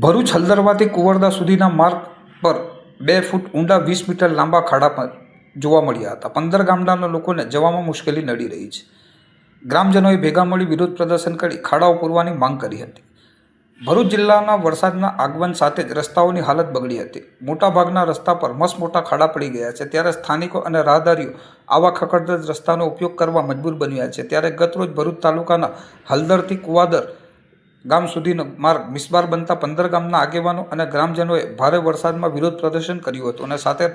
ભરૂચ હલદરવાથી કુંવરદા સુધીના માર્ગ પર બે ફૂટ ઊંડા વીસ મીટર લાંબા ખાડા પર જોવા મળ્યા હતા. પંદર ગામડાના લોકોને જવામાં મુશ્કેલી નડી રહી છે. ગ્રામજનોએ ભેગા મળી વિરોધ પ્રદર્શન કરી ખાડાઓ પૂરવાની માંગ કરી હતી. ભરૂચ જિલ્લાના વરસાદના આગમન સાથે જ રસ્તાઓની હાલત બગડી હતી. મોટાભાગના રસ્તા પર મસમોટા ખાડા પડી ગયા છે. ત્યારે સ્થાનિકો અને રાહદારીઓ આવા ખખડદર રસ્તાનો ઉપયોગ કરવા મજબૂર બન્યા છે. ત્યારે ગતરોજ ભરૂચ તાલુકાના હલદરથી કુવાદર ગામ સુધીનો માર્ગ મિસબાર બનતા પંદર ગામના આગેવાનો અને ગ્રામજનોએ ભારે વરસાદમાં વિરોધ પ્રદર્શન કર્યું હતું અને સાથે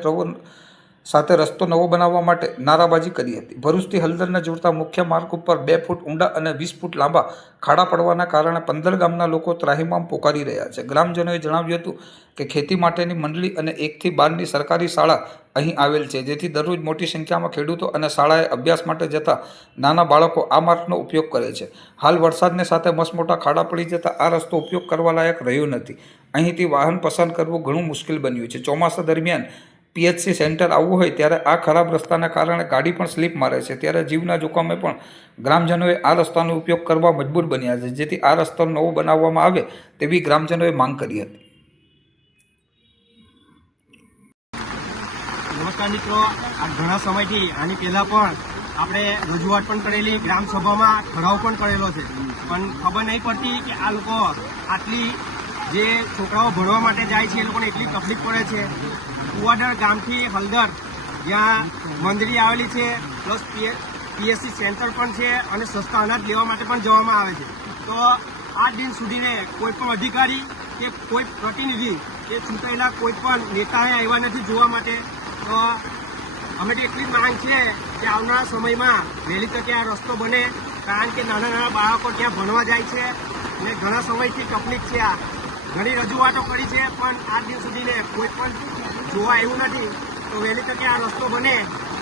સાથે રસ્તો નવો બનાવવા માટે નારાબાજી કરી હતી. ભરૂચથી હલદરને જોડતા મુખ્ય માર્ગ ઉપર બે ફૂટ ઊંડા અને વીસ ફૂટ લાંબા ખાડા પડવાના કારણે પંદર ગામના લોકો ત્રાહીમામ પોકારી રહ્યા છે. ગ્રામજનોએ જણાવ્યું હતું કે ખેતી માટેની મંડળી અને એકથી બારની સરકારી શાળા અહીં આવેલ છે, જેથી દરરોજ મોટી સંખ્યામાં ખેડૂતો અને શાળાએ અભ્યાસ માટે જતા નાના બાળકો આ માર્ગનો ઉપયોગ કરે છે. હાલ વરસાદને સાથે મસમોટા ખાડા પડી જતા આ રસ્તો ઉપયોગ કરવા લાયક રહ્યો નથી. અહીંથી વાહન પસંદ કરવું ઘણું મુશ્કેલ બન્યું છે. ચોમાસા દરમિયાન પીએચસી સેન્ટર આવવું હોય ત્યારે આ ખરાબ રસ્તાના કારણે ગાડી પણ સ્લીપ મારે છે. ત્યારે જીવના જોખમે પણ ગ્રામજનોએ આ રસ્તાનો ઉપયોગ કરવા મજબૂર બન્યા છે. જેથી આ રસ્તો નવો બનાવવામાં આવે તેવી ગ્રામજનોએ માંગ કરી હતી. નમસ્કાર મિત્રો. આ ઘણા સમયથી આની પહેલા પણ આપણે રજૂઆત પણ કરેલી, ગ્રામસભામાં ઠરાવ પણ કરેલો છે. પણ ખબર નહીં પડતી કે આ લોકો આટલી જે છોકરાઓ ભણવા માટે જાય છે, એ લોકોને એટલી તકલીફ પડે છે. કુવાડર ગામથી હલદર, જ્યાં મંદિરી આવેલી છે, પ્લસ પીએસસી સેન્ટર પણ છે અને સસ્તા અનાજ લેવા માટે પણ જવામાં આવે છે. તો આ દિન સુધીને કોઈ પણ અધિકારી કે કોઈ પ્રતિનિધિ કે ચૂંટાયેલા કોઈ પણ નેતાએ આવ્યા નથી જોવા માટે, તો અમે એટલી માંગ છે કે આવનારા સમયમાં વહેલી તકે આ રસ્તો બને. કારણ કે નાના નાના બાળકો ત્યાં ભણવા જાય છે અને ઘણા સમયથી તકલીફ છે આ. ઘણી રજૂઆતો કરી છે પણ આ દિવસ સુધીને કોઈ પણ જોવા આવ્યું નથી. તો વહેલી તકે આ રસ્તો બને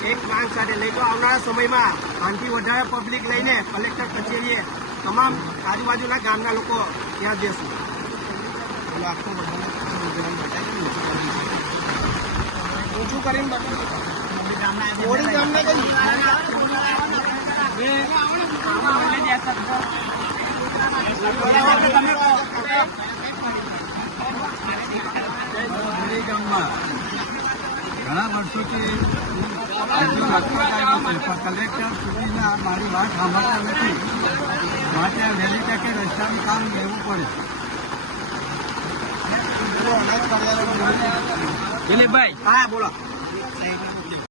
એક માંગ સાથે લઈ તો આવનારા સમયમાં આનથી વધારે પબ્લિક લઈને કલેક્ટર કચેરીએ તમામ આજુબાજુના ગામના લોકો ત્યાં જશું ઓછું કરીને. થોડી ગામને કઈ? ધોળી ઘણા વર્ષોથી કલેક્ટર સુધીના મારી વાત સાંભળતા નથી. માટે વહેલી તકે રસ્તાનું કામ લેવું પડે. દિલીપભાઈ. હા બોલો.